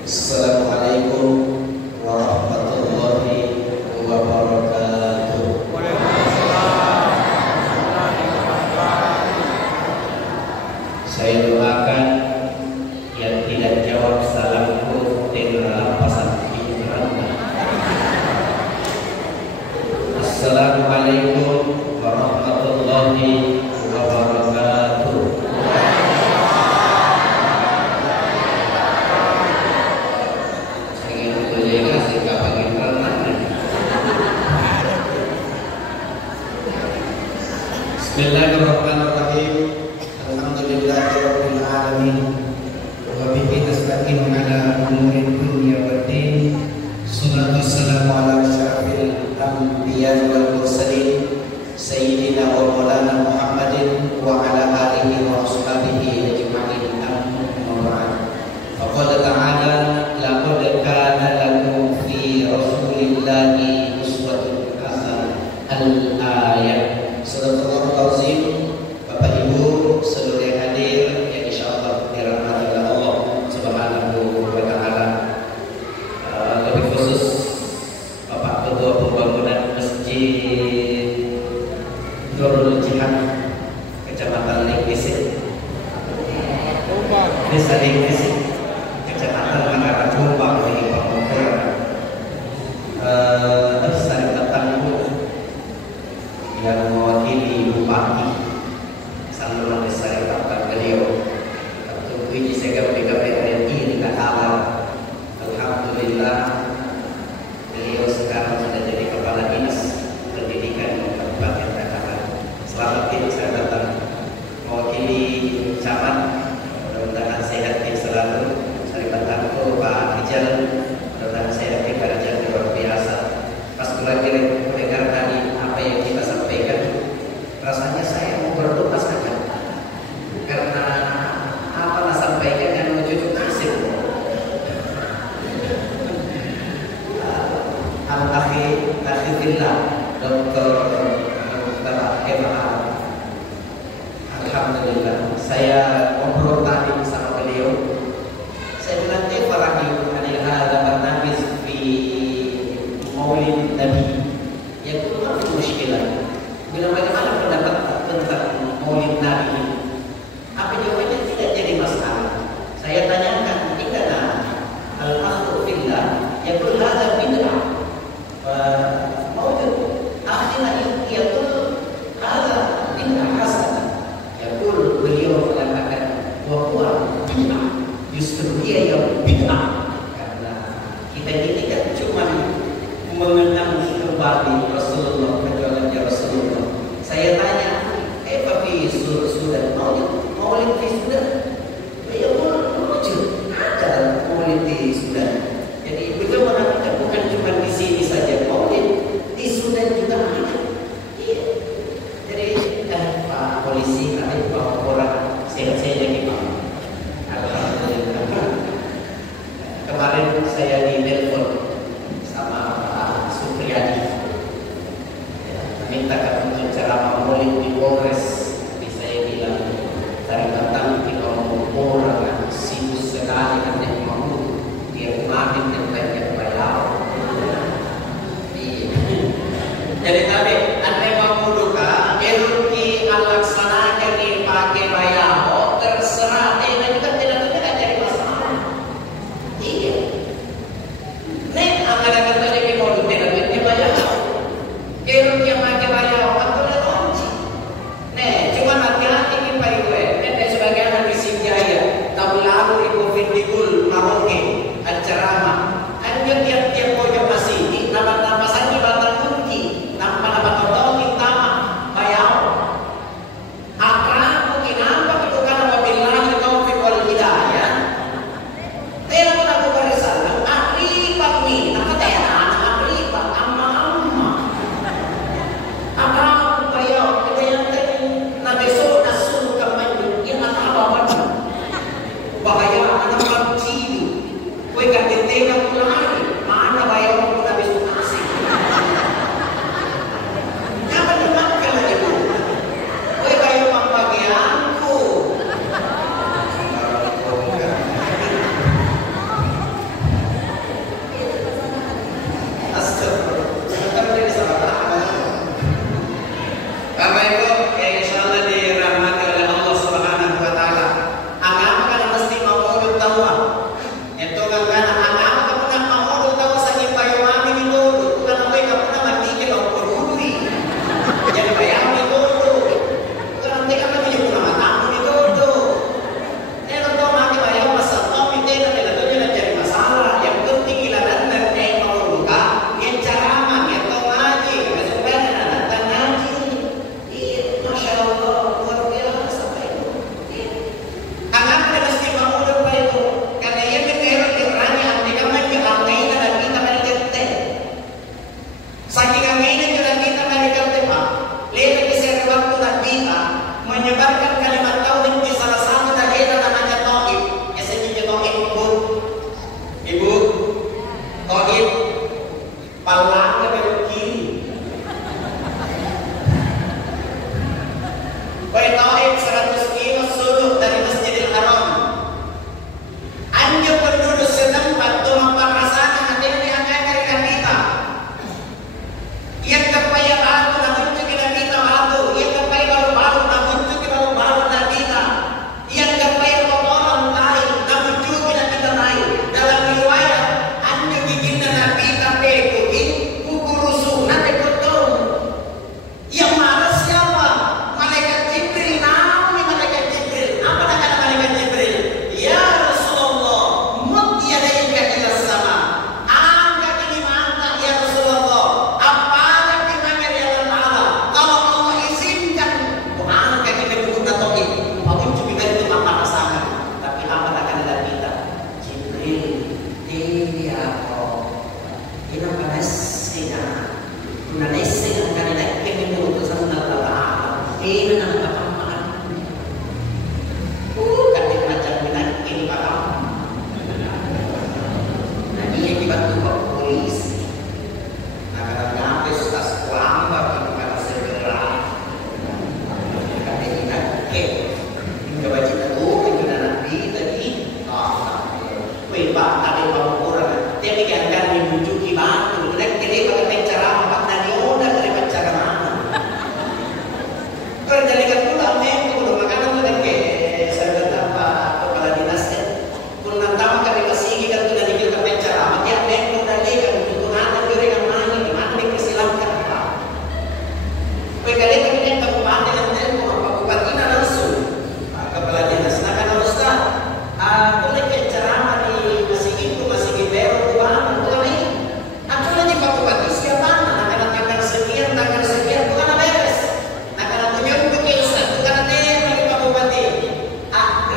Assalamualaikum warahmatullahi wabarakatuh. Saya doakan yang tidak jawab salamku dengan lampasan pikirannya. Assalamualaikum warahmatullahi wabarakatuh. Bismillahirrahmanirrahim. Alhamdulillahirabbil alamin. Wa bihi nasta'inu ala umuri dunya waddin. Shalatu wassalamu ala asyrafil anbiya'i wal mursalin sayyidina wa maulana Muhammadin wa ala alihi wa ashabihi ajma'in. Amma ba'd. Faqala ta'ala laqad kana lakum fi rasulillahi uswatun hasanah. Al-ayat. Sallallahu alaihi. Bapak Ibu seluruh yang hadir yang insyaallah dirahmati oleh Allah Subhanahu wa taala. Lebih khusus Bapak Ketua Pembangunan Masjid Nurul Jihad Kecamatan Lingkisik, Desa Lingkisik, Kecamatan Manggarai Jombang di Pamekaran. Sering datang yang mewakili bupati Sanluman Desa Repatan beliau. Tentu ini saya KPRI tidak kalah. Alhamdulillah beliau sekarang sudah jadi kepala dinas pendidikan Kabupaten Takalar. Selamat ini saya datang mewakili camat. Mudah-mudahan sehat selalu. Saya bantu Pak Rijal. Mudah-mudahan sehat kerja luar biasa. Pas belajar mendengar tadi apa yang kita sampaikan, rasanya saya mau berdoa saja karena apa yang sampaikan yang menuju nasib. Al-akhi fillah Dr. Alhamdulillah saya ngobrol tadi bersama beliau. Saya bilang Farah hadil hadza barnamis fi Maulid Nabi. Yang kedua muskilah. Bila bagaimana pendapat tentang Maulid Nabi ini? Apa jawabannya? Tidak jadi masalah. Saya tanyakan, indana al-akhu fillah yaqul hadza bid'ah. Maulid akhirnya yaqul hadza bid'ah hasanah. Yaqul beliau mengatakan bahwa bid'ah justru dia yang bid'ah. Karena kita ini kan cuma mengenang kembali Rasulullah, perjuangannya Rasulullah. Saya tanya, tapi sudah Maulid di Sudan? Ya lucu, ada Maulid di Sudan. Jadi beliau mengatakan bukan cuma di sini saja Maulid, di Sudan juga ada. Iya. Jadi Pak Polisi kami bawa orang sehat-sehat lagi Pak. Alhamdulillah. Kemarin saya di telepon sama Pak Supriyadi, minta untuk ceramah Maulid di Polres. Saya bilang dari Batam kita mau orang sibuk sekali kan yang mau dia kemarin yang bayar. Jadi tadi anda mau duka eruki alaksanakan di pakai bayar terserah. Nanti kan tidak jadi masalah. Iya. Nek akan terjadi Maulid tidak dibayar. Eruk yang pakai bayar waktu dah kunci. Nek cuma hati-hati ni Pak Ibu. Nek sebagai anak di Sinjaya tahun lalu di Covid di Gul Maroke ceramah pipa tapi pamukuran dia pikirkan dibujuki batu dan kini pakai cara apa tadi udah dari cara mana kalau dari katulah memang makanan tuh ke saya apa kepala dinasnya pun nanti kami masih kan tuh dari kita cara dia memang tadi kan itu nada dengan mana gimana dipersilakan pak kali kami yang kabupaten dan tempo kabupaten langsung kepala dinas nah kan Ustaz boleh ke ceramah di masih itu masih di Bero bukan bukan ini aku lagi kabupaten siapa nak tanggal sekian bukan beres nak tunjuk ke Ustaz bukan ada di kabupaten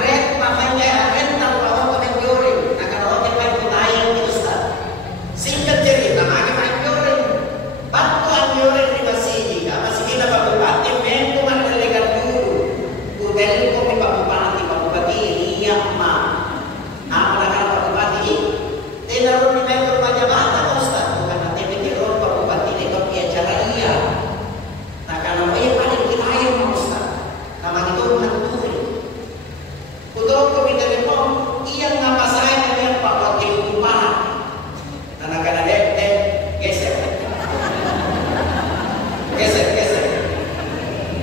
red makanya rental bawa ke Jori nak orang yang main tayang ke Ustaz singkat cerita makanya main Jori bantuan Jori di masih kita kabupaten memang ada dekat dulu udah kok di kabupaten iya mah apa nak kabupaten tidak perlu dimentor jabatan Ustaz bukan nanti menjadi kabupaten itu bicara iya nah kalau yang paling kita air Ustaz nama itu menteri untuk komite reform iya nama saya dengan Pak Wakil Bupati karena kan ada geser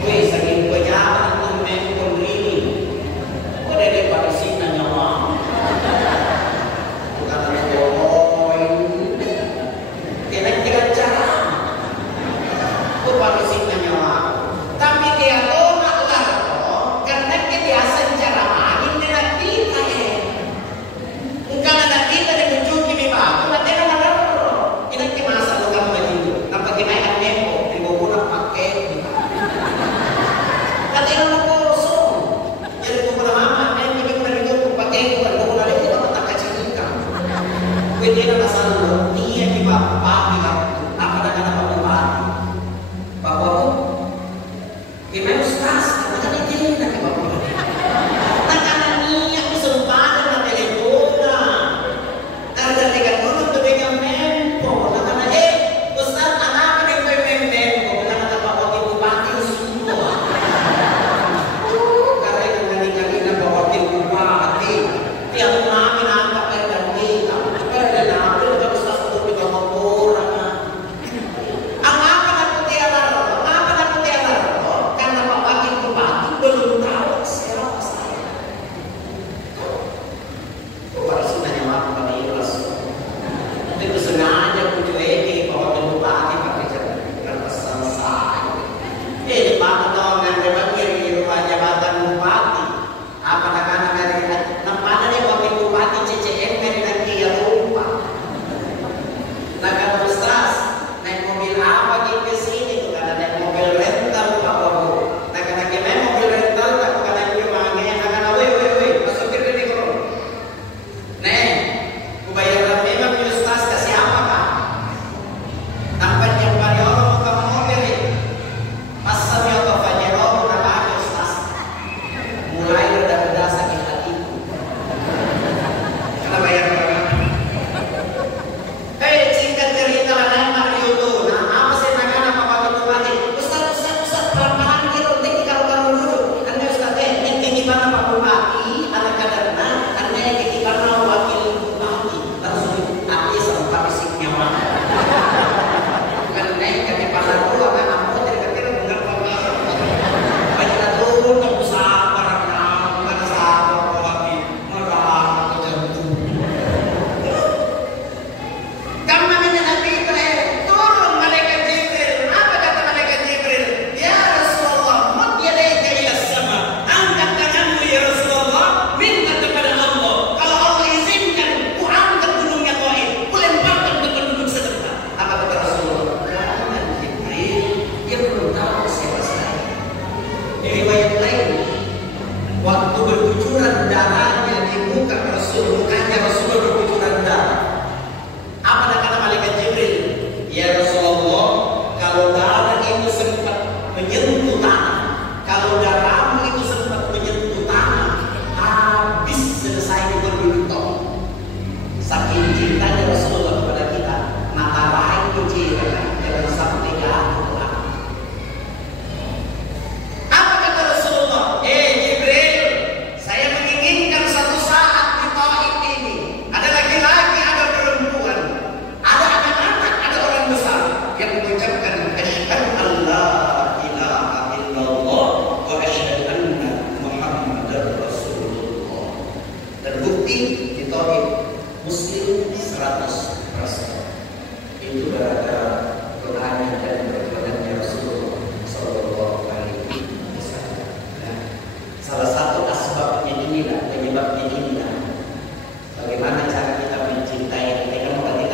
wih saking pejabat itu memang ini udah ada parisina nyawa bukan ada jokoin kira-kira cara itu parisina nyawa tapi dia tolak lah karena dia biasa cara main dengan kita bukan ada kita dibujuki di bawah nanti ada kita ke masa bukan begitu nampak kenaikan tempo dibawa pakai nanti kan kosong jadi bukan mama nanti kita udah pakai bukan bukan lagi kita tak kacau ikan beda masalah dia di bapak di apa dengan apa bapak gimana Ustaz kita ini nak bapak tak ada niat kesempatan nak telefona ada dekat dulu tuh dengan mempo karena Ustaz anak dengan mempo karena apa wakil bupati semua karena kali-kali nak wakil bupati tiap malam nampak dan kita pada nampak Ustaz itu juga orang Muslim 100%. Itu gara-gara doanya dan perjuangannya Rasulullah Sallallahu Alaihi Wasallam. Salah satu asbabnya inilah, penyebabnya inilah bagaimana cara kita mencintai mereka, kita mengenai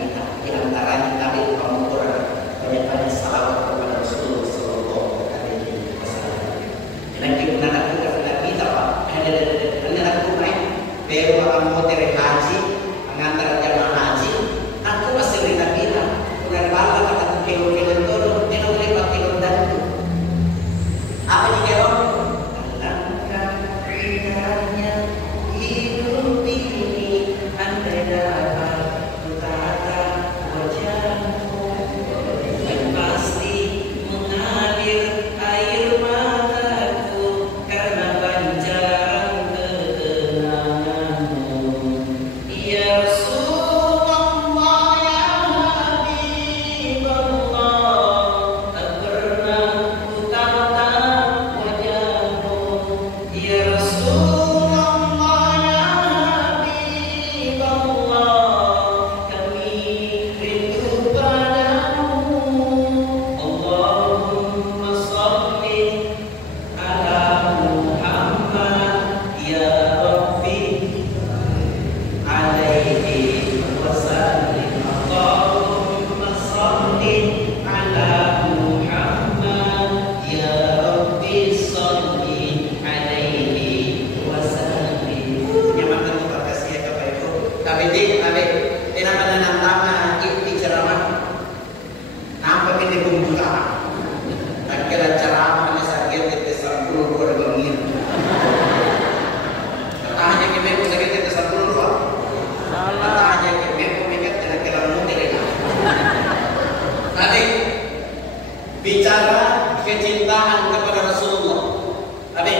kita. Di antaranya tadi pengukuran banyak-banyak salawat kepada Rasulullah Sallallahu Alaihi Wasallam. Nanti menanak kita Pak, menanak tunai, baru akan mau haji, mengantar jamaah haji. Aku masih bilang, udah balik kata kilo-kilo turun, kilo-kilo dan itu. Apa di kilo? Alangkah indahnya hidup ini, andai dapat bertata wajahmu, yang pasti mengalir air mataku karena pancaran ketenanganmu. Ya Rasulullah ya Habibullah, tak pernah ku tatap wajahmu. Ya Rasulullah ya Habibullah, kami rindu padamu. Allahumma sholli ala Muhammad ya Rabbi alaihi wasallim. Allahumma sholli ala Muhammad ya Rabbi sholli alaihi wasallim. Nyaman terima kasih ya Bapak Ibu. Tapi nama inti ceramah nampak ini pembukaan. Akhirnya ceramahnya sakit di 10 menit. Katanya kita sakit di 10 katanya kita mengingat kira-kira model. Tadi bicara kecintaan kepada Rasulullah. Tapi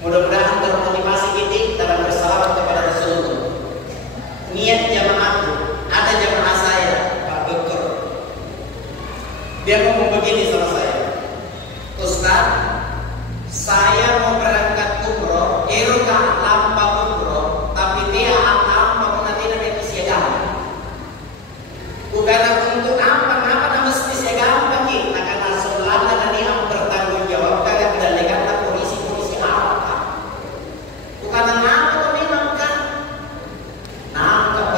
mudah-mudahan termotivasi kita dalam bersalawat kepada Rasulullah. Niat jamaah itu, ada jamaah saya Pak Dokter, dia ngomong begini sama saya, Ustaz, saya mau berangkat umroh, eroka lampa umroh, tapi dia lampa nanti itu siaga. Bukan untuk apa mesti siaga bagi, karena selama nanti yang bertanggung jawab kalian kendalikan polisi apa? Bukan apa memang kan? Nangkap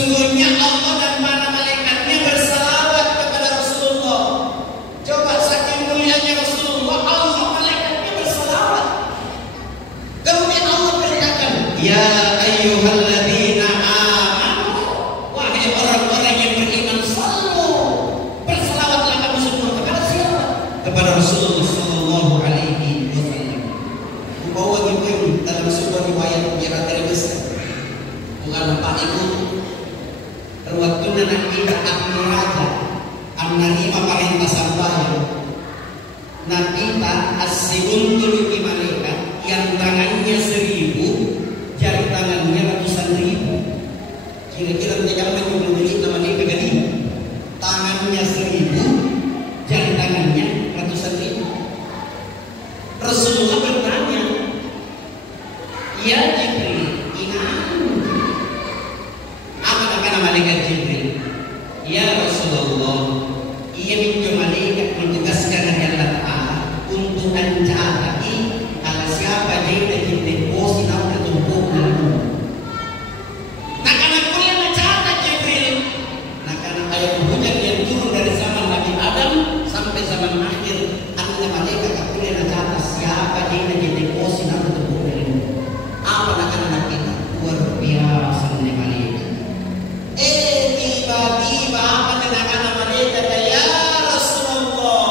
Sesungguhnya Allah dan para malaikatnya bersalawat kepada Rasulullah. Coba saking mulianya Rasulullah, Allah malaikatnya bersalawat. Kemudian Allah berkatakan, ya ayyuhalladzina amanu, wahai orang-orang yang beriman, sallu, bersalawatlah kamu semua kepada siapa? Kepada Rasulullah sallallahu alaihi wasallam. Bahwa gitu dalam sebuah riwayat yang terbesar. Bukan Pak Ibu, waktu nak kita amiraja, amnarima perintah sampai, nak kita asibuntul di malaikat yang tangannya 1000, jari tangannya ratusan ribu. Kira-kira tidak menjadi nama dia begini, tangannya 1000, jari tangannya ratusan ribu. Rasulullah bertanya, ya Jibril, malaikat Jibril, ya Rasulullah, ia minta malaikat mentugaskan dari Allah Ta'ala untuk mencari kalau siapa dia yang deposit atau tertumpuk dalam. Nah karena kuliah mencatat Jibril, nah karena ayat hujan yang turun dari zaman Nabi Adam sampai zaman akhir, anda malaikat kuliah mencatat siapa dia yang deposit atau tertumpuk dalam. Apa nak anak kita luar biasa nih malaikat. Tiba-tiba apa anak-anak mereka ya Rasulullah,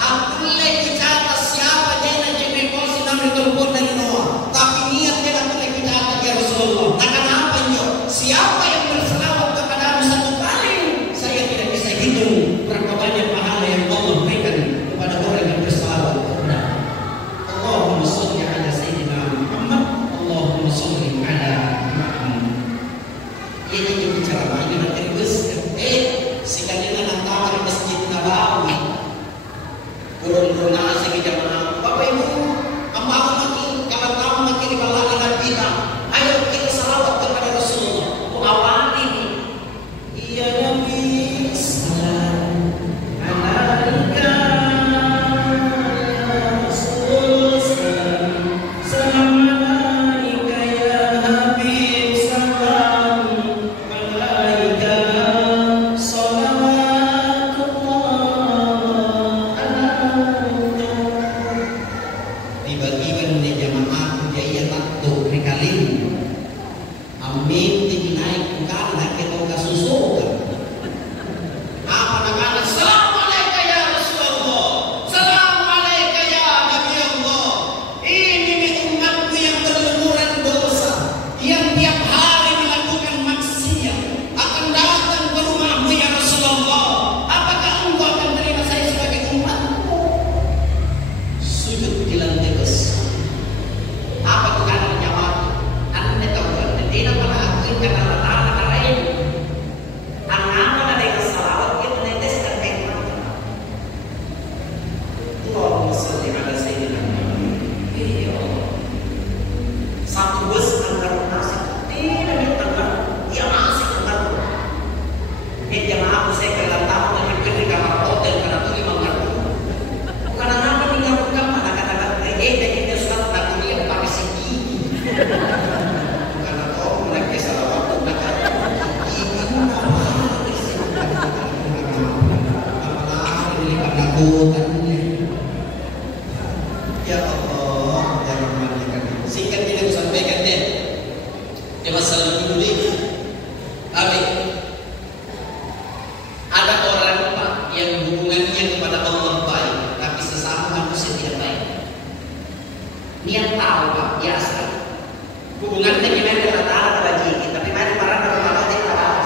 aku lagi catat siapa dia yang jadi posisi nama terpon dari Noah, tapi niat dia aku lagi catat ya Rasulullah. Nah kenapa nyo? Siapa yang berselawat kepadamu satu kali, saya tidak bisa hitung berapa banyak pahala yang Allah berikan kepada orang yang berselawat kepada Allahumma sholli ala sayyidina Muhammad, Allahumma sholli ala Muhammad. Ini juga bicara banyak nanti sekalian anak tahu di Masjid Nabawi urun-urun nasi ke jamaah Bapak Ibu ambang makin kalau tahu makin di bawah dengan kita, ayo kita salawat kepada Rasulullah. Awali ya Nabi salam alaika ya Rasul salam alaika ya Habib salam alaika tiba-tiba di jamaah jaya takut rekali amin tinggi naik karena kita kasusukan apa namanya assalamualaikum ya Rasulullah, assalamualaikum ya Nabi Allah. Ini umatku yang berlumuran dosa, yang tiap hari melakukan maksiat, akan datang ke rumahmu ya Rasulullah. Apakah engkau akan terima saya sebagai umatmu? Sujud di lantai besi. Apa tuh karena jawab? Anda tahu kan? Tidak pernah akuin karena letak lain. Anak ada yang salawat kita netes terkait mana? Allahumma sholli ala sayyidina Muhammad. Ya Allah. Satu bus antar nasi tidak ditengah, dia masih tengah. Ini jamaah saya berlatah dengan di kamar hotel karena itu lima kartu. Karena apa tinggal bukan anak-anak kita sudah tak kuliah pakai segi. Karena kau mereka salah waktu nak ini ya Allah, ya Rahman ya Karim. Singkat ini aku sampaikan deh. Ya masalah dulu deh. Tapi ada orang Pak yang hubungannya kepada Allah baik, tapi sesama manusia tidak baik. Niat tahu Pak, biasa. Hubungannya gimana dengan Allah bagi tapi mari para orang dia tahu.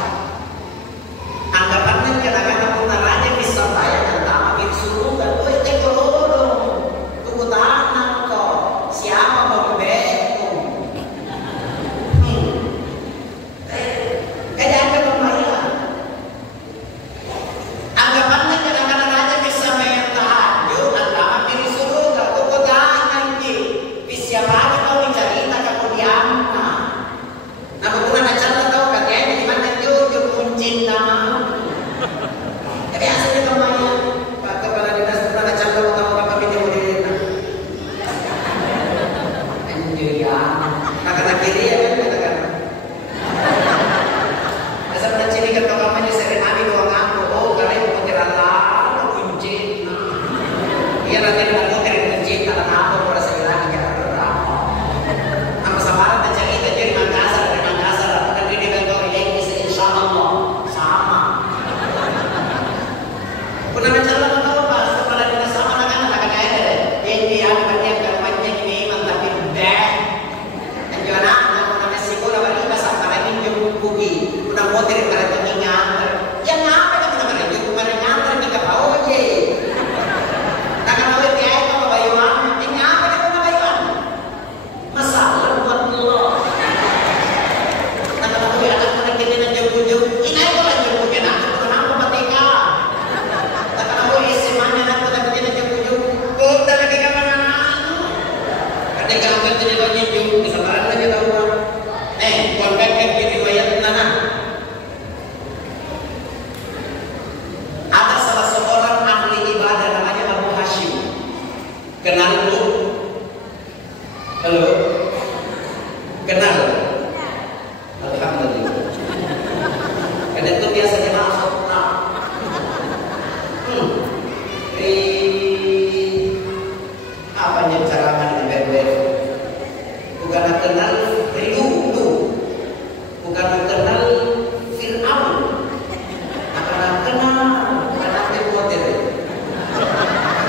Anggapannya kadang-kadang pun raja bisa bayar dan tamat di surga. Oh itu kalau tunggu tangan kok. Siapa mau bebeku? Jangan kebayang. Anggapannya kadang-kadang raja bisa bayar tahajud dan tamat di surga. Tunggu tangan ki. Siapa aja mau dicari tak kemudian. sama. Pernah bicara tahu pas kepala dinas sama anak-anak ada. Ini banyak banyak ini mantapin deh. Dan jangan anak sekolah balik bahasa lagi jauh pugi. Udah mau dari para pengingat. Yang apa yang benar itu kemarin ngantar kita tahu aja. Takkan tahu dia itu apa bayuan. Ini apa yang benar bayuan? Masalah buat lo. Takkan tahu anak-anak kita yang jauh-jauh. Ini itu lah jauh-jauh anak. Kenapa mereka? Takkan tahu SMA-nya anak-anak kita yang jauh-jauh. Kok udah lagi kapan-kapan? Ada gambar jadi banyak jauh. Kesabaran lagi tahu. Kuankan kaki riwayat nana. Ada salah seorang ahli ibadah namanya Abu Hashim. Kenal lu? Halo? Kenal? Alhamdulillah. Karena itu biasanya masuk. Apa yang carangan di BBM? Bukan kenal Ridho. Bukan kenal Fir'aun, akan kenal Nabi Muhammad.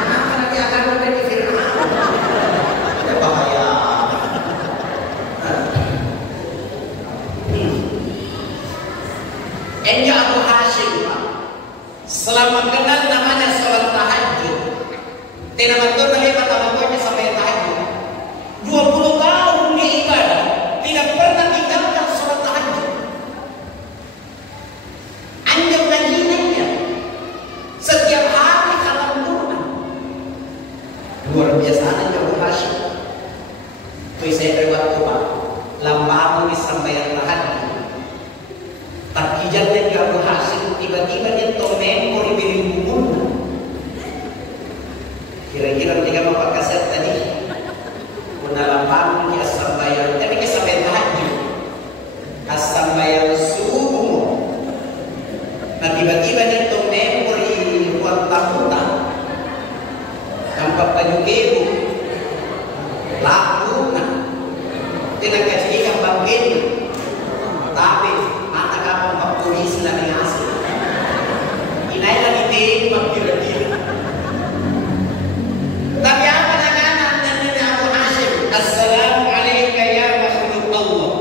Karena dia akan menjadi Fir'aun. Ada bahaya. Enya Abu Hashim, selama kenal namanya sholat tahajud. Tidak betul melihat apa-apanya sampai tahajud. 20 tahun dia ibadah, tidak pernah tinggalkan sholat tahajud. Anjam rajinannya setiap hari khatam Quran. Luar biasa aja Abu Hashim. Tuh saya berbuat coba lambamu disampaikan tahajud. Tak kijatnya Abu Hashim tiba-tiba dia tomemo di biring. Kira-kira tiga bapak kaset tadi. Dalam pagi asam bayar, tapi kesampai tahajud, asam bayar subuh. Nah tiba-tiba dia tuh memori buat tamutan, tanpa baju kebu, laku, tidak kasih ikan bangkit, tapi mata kapal pak polisi lagi asli. Inai lagi tembak kira-kira. Tapi apa Assalamualaikum ya makhluk Allah.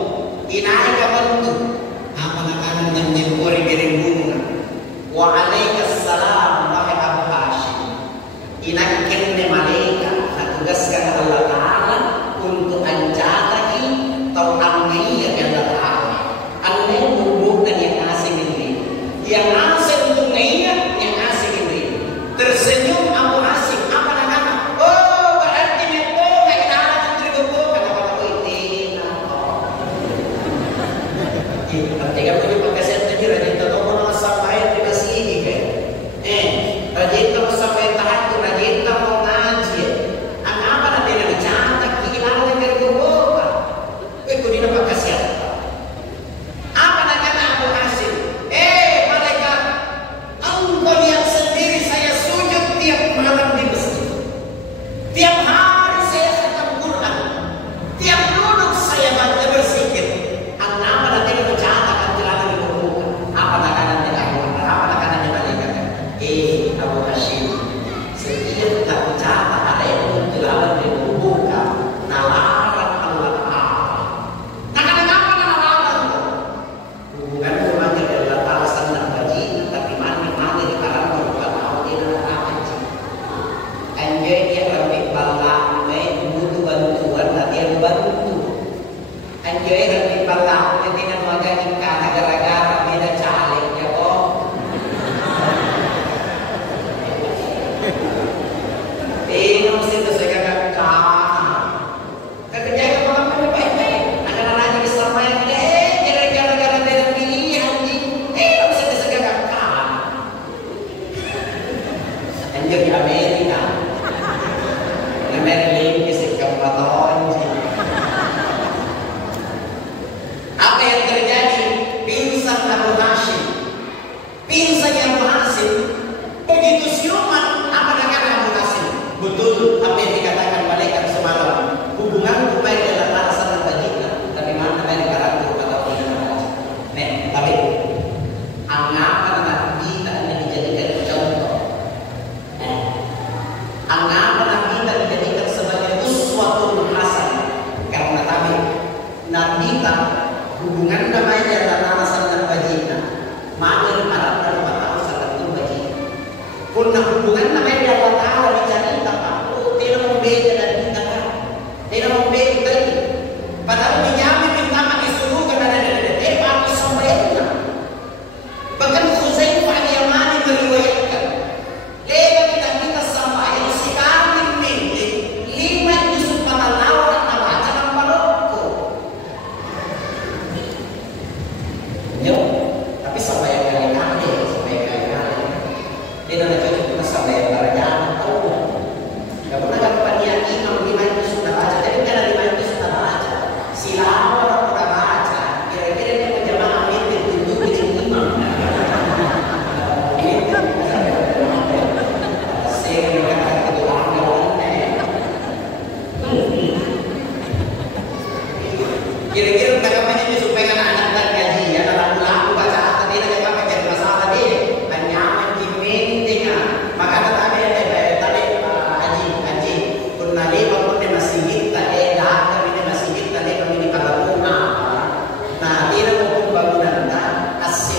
Inai kabantu. Apa nakanan yang nyempori giring. Waalaikumsalam wahai Abu Hashim. Inai kene malaikat natugaskan Allah Ta'ala untuk anjataki atau amniyah yang Allah. Allah untuk dan yang asing ini. Yang asing untuk ngiyah, yang asing ini. Tersenyum Abu Hashim. Apa nakanan? Ketika punya pakaian tadi rajin tahu mana sampai dikasih ini kan.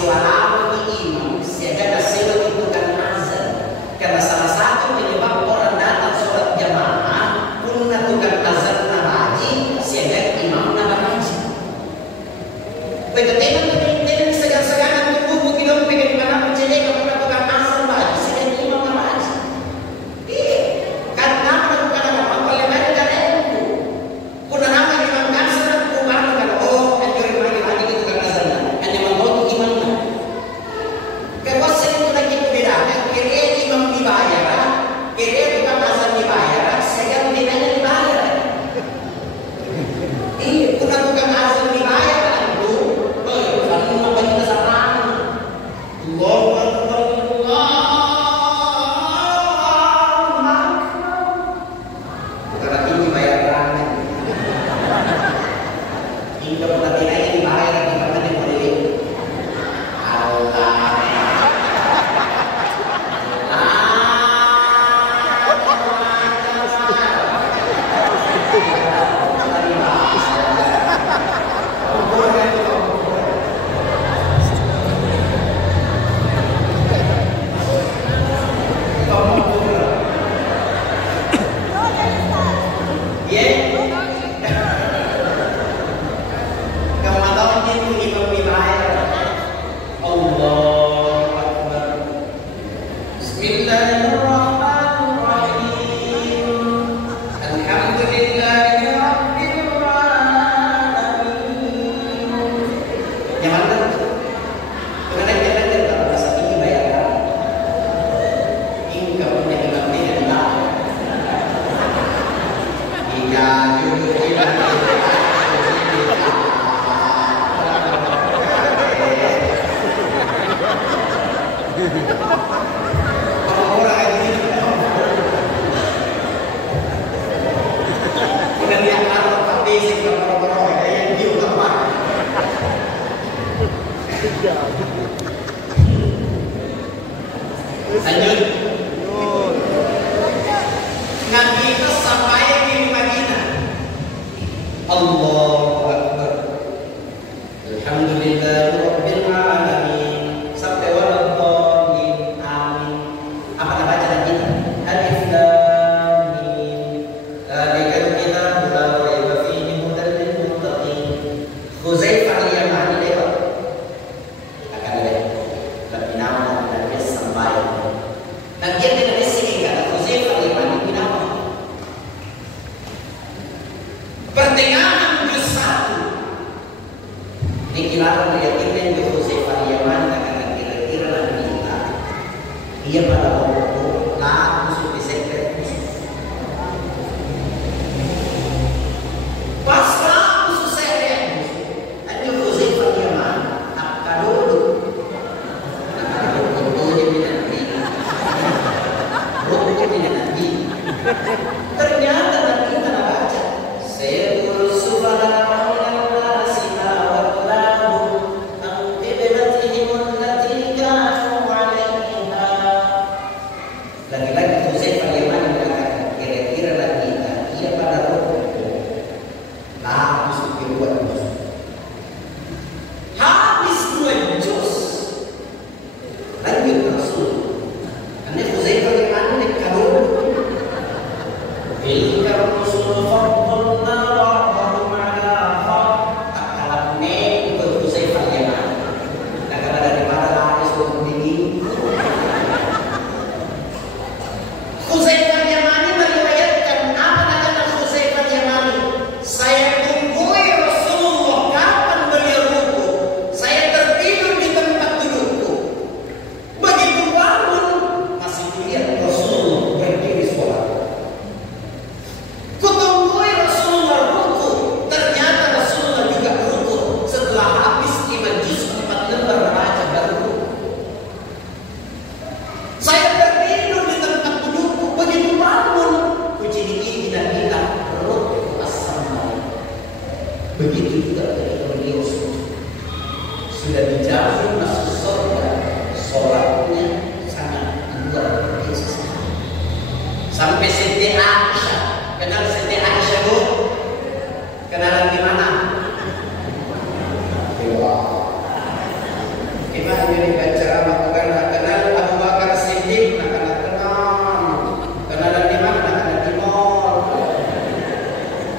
sewa lama di imam, siaga sewa itu kan azan. Karena salah satu penyebab orang datang sholat jamaah, pun tukang azan nabaji, siaga imam nabaji. Begitu teman segan-seganan tunggu mungkin pengen mana mencari kepada tukang azan baji, siaga imam nabaji. Iya, karena bukan apa boleh banyak kan itu. Pun nama imam azan, bukan kan oh anjur lagi gitu kan azan, hanya membawa imam. Kekuasaan itu lagi berbeda. Kira imam dibayar, kira tukang azan dibayar, saya tidaknya dibayar. Iya, bukan tukang azan dibayar itu. Oh, kalau mau kita sama. Allahu Akbar, Allahu Akbar. Bukan ini bayaran. Hingga bukan tidaknya dibayar, kita kan yang boleh. Allah. Nabi itu sampai di Madinah. Allahu Akbar. Alhamdulillahirabbil alamin. Sampai waladhdallin. Amin. Apa kita baca dan kita? Alif lam mim. Dzalikal kitabu la raiba fihi hudan lil muttaqin. Hudzaifah al-Yamani lewat. Akan lewat. Tapi nama dan dia sampai. Dan dia tidak di sini kata Hudzaifah al-Yamani kenapa? Pertengahan juz 1 dikilakan lihatin di Hudzaifah al-Yamani kata kira-kira nanti kita dia pada waktu langsung disekret pas langsung sekret ada Hudzaifah al-Yamani tak dulu ternyata dan kita baca sayul subhanahu wa ta'ala am ibnatihim allati kanu 'alayha jadi bicara karena kenal Abu Bakar Siddiq, karena kenalan di mana? Karena di mall.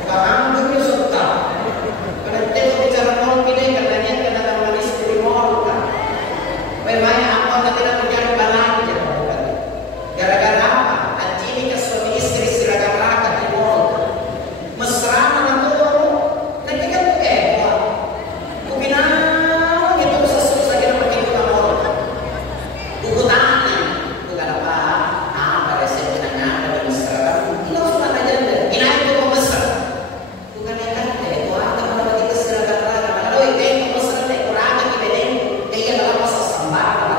Paham dulu serta. Karena tengok bicara mall ini katanya kenalan manis di mall kan. Memangnya apa yang tidak menjadi belanja? Gara-gara apa? Aji ini ke suami istri seragam rakyat di mall. Mesra mana tuh? Nanti kan kekeh. Kubinang itu sesuatu saja yang pergi ke mall. Buku tanya, bukan apa? Apa resepnya ada mesra? Ini langsung aja deh. Ini itu mau mesra. Bukan yang kan deh. Wah, teman-teman kita seragam rakyat. Kalau itu mesra deh, kurang lagi bedeng. Kayak dalam masa sambar apa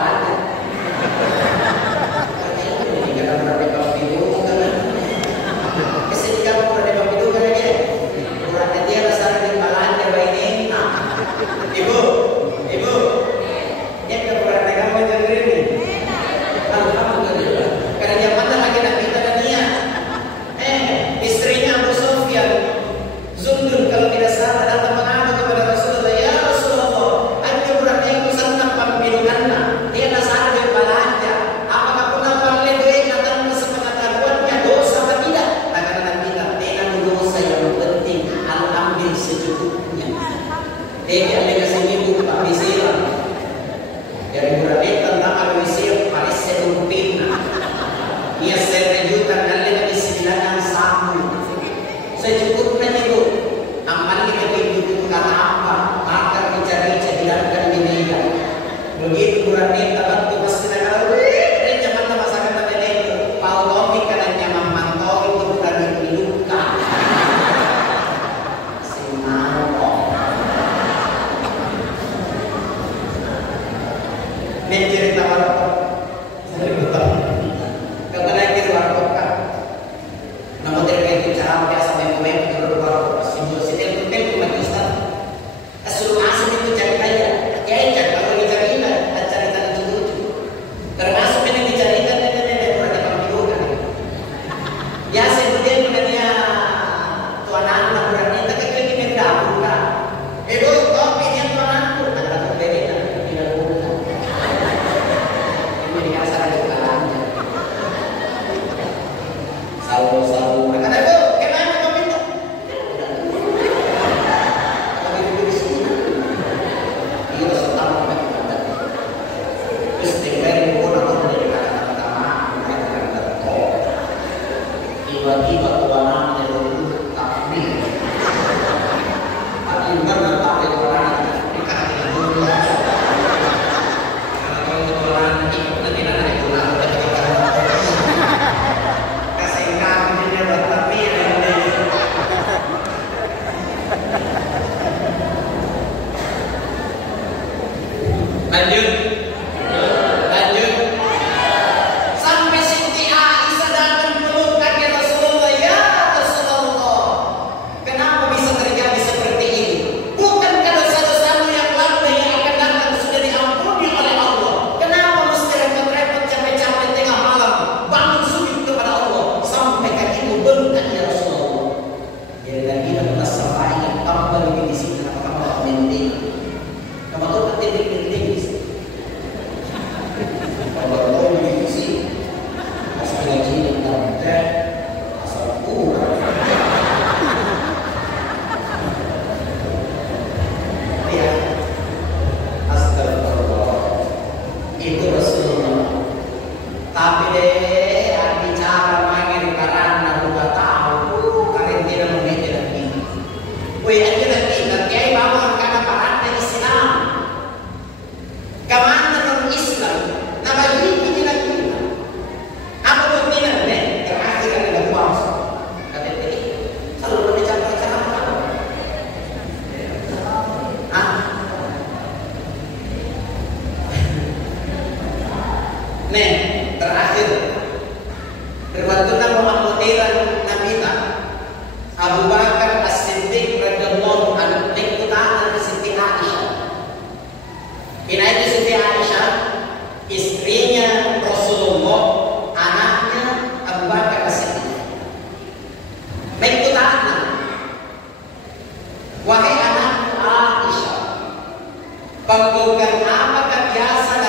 Panggogan apakah biasa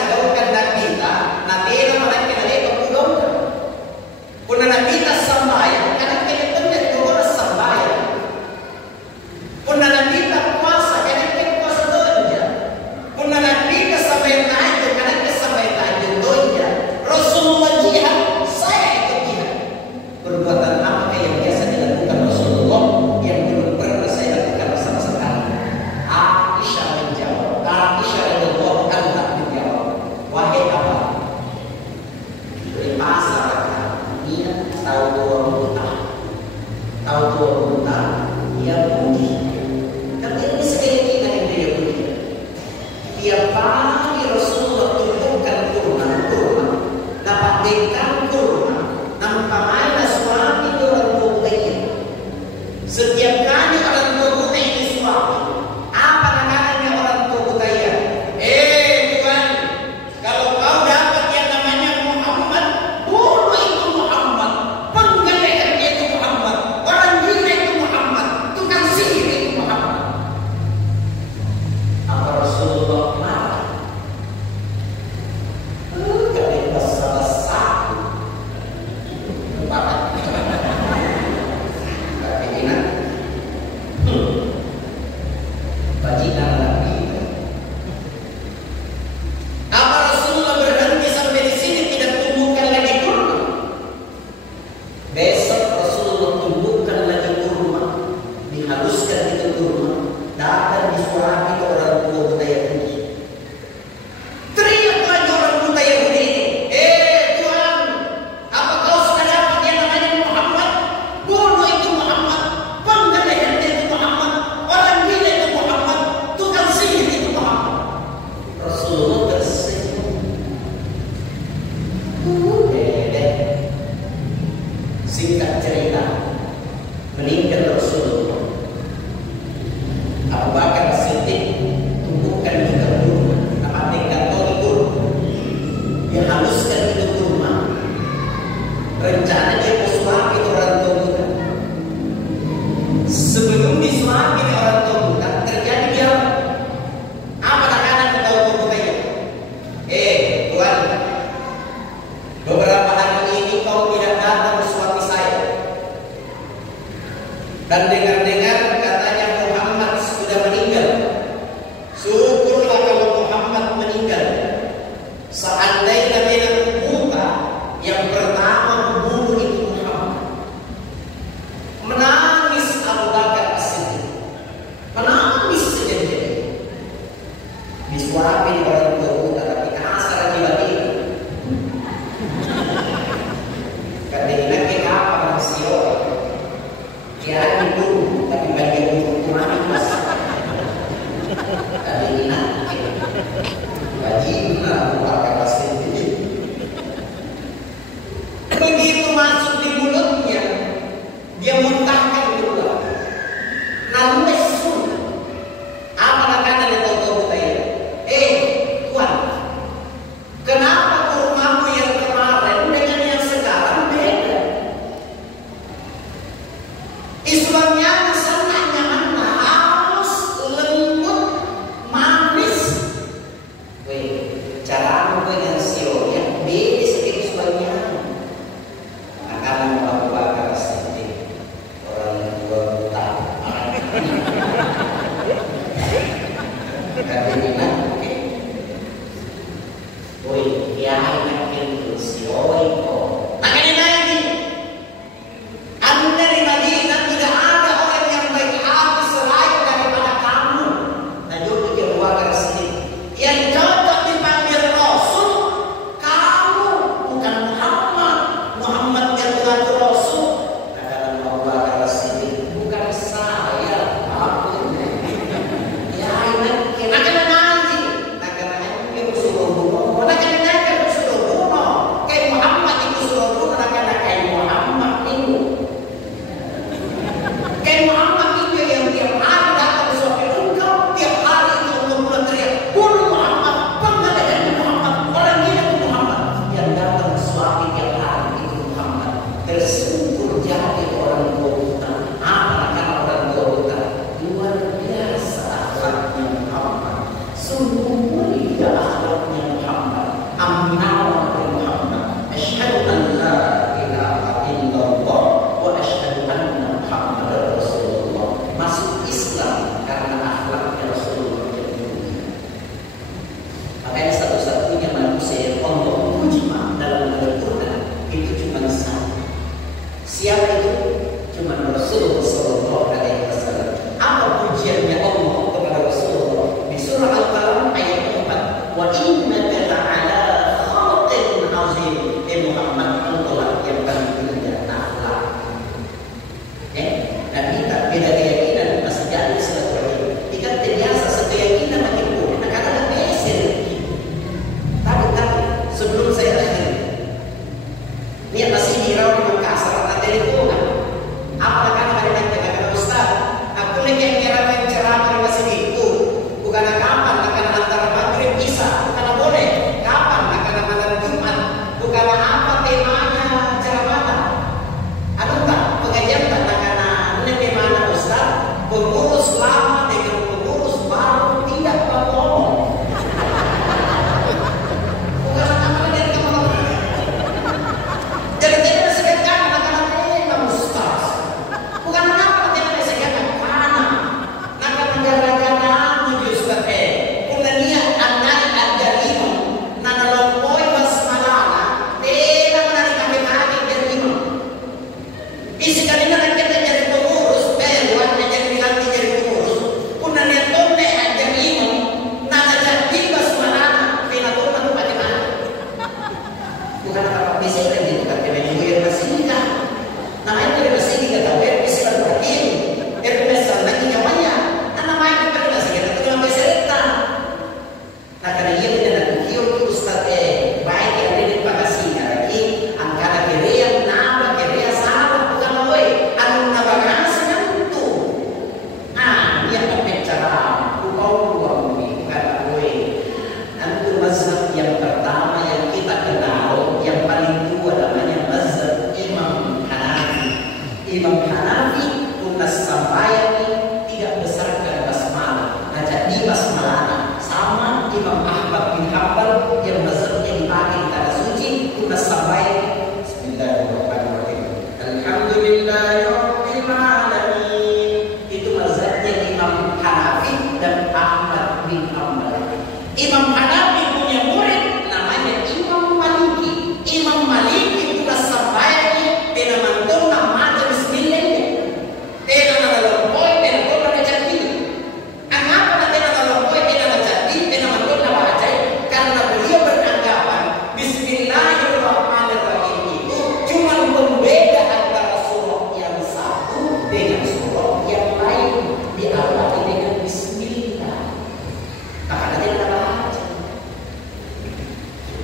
Dan dengar-dengar katanya Muhammad sudah meninggal. Syukurlah kalau Muhammad meninggal. Seandainya memang Muta yang pertama membunuh itu Muhammad. Menangis Abu Bakar As-Siddiq. Menangis sejadi-jadi. Disuapin orang tua Muta tapi kasar tiba-tiba. Katanya ke apa sih? Dia itu tapi bagi ukuran mas. Tadi ini nanti bagi Abu Bakar As-Siddiq. Begitu masuk di mulutnya, dia muntahkan keluar. Lalu lesun. Apa nakana dia tahu saya? Tuan, kenapa kurmamu yang kemarin dengan yang sekarang beda? Islamnya senangnya mana? Halus, lembut, manis. Cara aku yang sionya beda sedikit Islamnya. Akan Abu Bakar As-Siddiq orang yang tua buta. Katanya oke. Ya enak itu sioi kok. Makanya lagi. Anda di Madinah tidak ada orang yang baik hati selain daripada kamu. Dan juga Abu Bakar As-Siddiq yang cocok dipanggil Rasul. Kamu bukan Muhammad. Muhammad yang mengaku Rasul. Kata Abu Bakar As-Siddiq bukan saya. Aku. Ya enak. Makanya nanti. Makanya nanti suruh bunuh. Makanya nanti suruh bunuh. Kayak Muhammad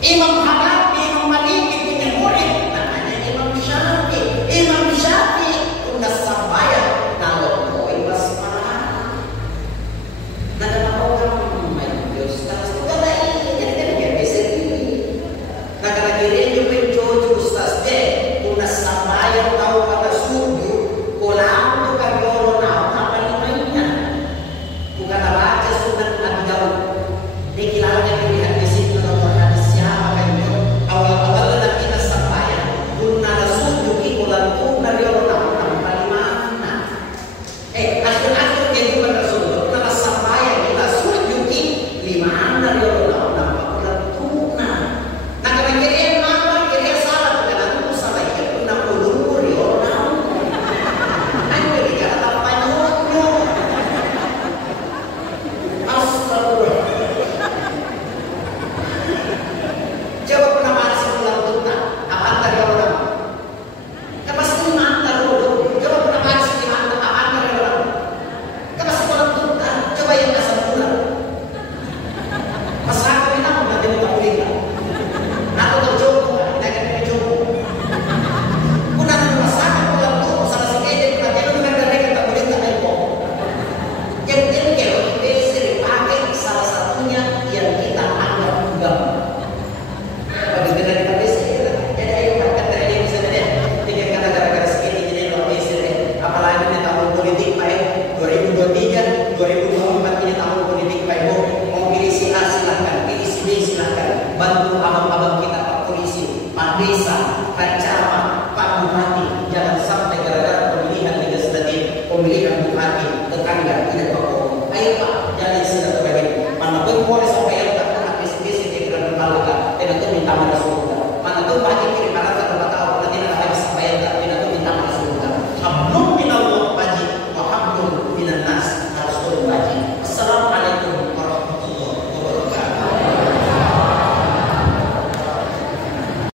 Imam Hanafi, Imam Maliki punya murid namanya Imam Syafi'i. Imam Syafi'i udah sampai kalau koi basmalah. Nah kalau kamu main Ustaz, bukan ini jadi kan dia bisa ini. Nah karena kira juga pencoba Ustaz deh, udah sampai tahu kata sujud, kolam tu kan yolo naon apa namanya? Bukan baca sunnah Nabi Daud. Ini kilaunya dilihat di situ nonton hadis siapa kan itu awal-awal nak kita sampai guna sujud di kolam tu dari yolo naon apa mana? Akhir-akhir dia juga tersujud, nak sampai kita sujud di mana dari yolo naon apa kolam tu nah. Nah kalau kira apa kira salah bukan aku salah itu nak ulur yolo naon. Aku dikata apa nyoknya. Astagfirullah. Coba pernah masuk pulang tuntas, apa antar ya orang? Kan pasti mantar dulu. Coba pernah masuk di mantar, apa antar ya orang? Kan pasti pulang tuntas. Coba yang asal pulang. Pas aku ini aku nanti mau beli kan? Aku tak cukup, nak kena cukup. Pun aku masakan pulang tuh, salah sekali pernah jadi mereka tak boleh tak lepo. Jadi kalau kita dipakai salah satunya yang kita anggap agama. Bagi kita di KBC, jadi ayo kata ini misalnya tiga kata gara-gara segini jadi luar biasa deh. Apalagi ini tahun politik Pak 2023, 2024 ini tahun politik Pak. Mau pilih si A silahkan, pilih si B silahkan. Bantu abang-abang kita Pak Polisi, Pak Desa, Kaca,